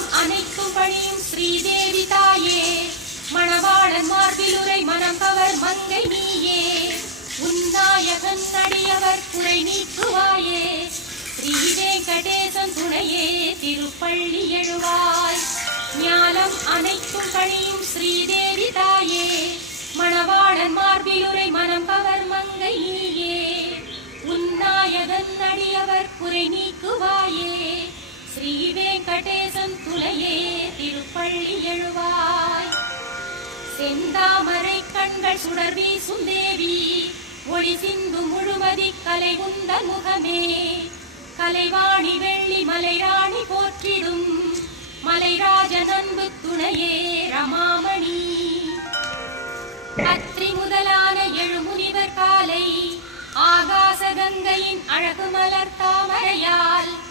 ஞானம் அனைத்தும் பணியும் ஸ்ரீதேவி தாயே. மணவாளன் மார்பிலுரை மனம் கவர் மங்கை நீயே. உன்னாயகன் தடியவர் குறை நீக்குவாயே. ஸ்ரீ வெங்கடேசன் துணையே திருப்பள்ளி எழுவாய். ஞானம் அனைத்தும் கழியும் ஸ்ரீதேவி தாயே. மணவாளன் மார்பிலுரை மனம் கவர் மங்கை நீயே. உன்னாயகன் அடியவர் குறை நீக்குவாயே. ஸ்ரீ செந்தாமரை கண்கள் சுடர் வீசும் தேவி. ஒளி சிந்து முழுமதி கலை உந்த முகமே. கலைவாணி வெள்ளி மலைராணி போற்றிடும். மலைராஜ அன்பு துணையே ரமாமணி. பத்ரி முதலான எழுமுனிவர் காலை. ஆகாச கங்கையின் அழகு மலர் தாமரையால்.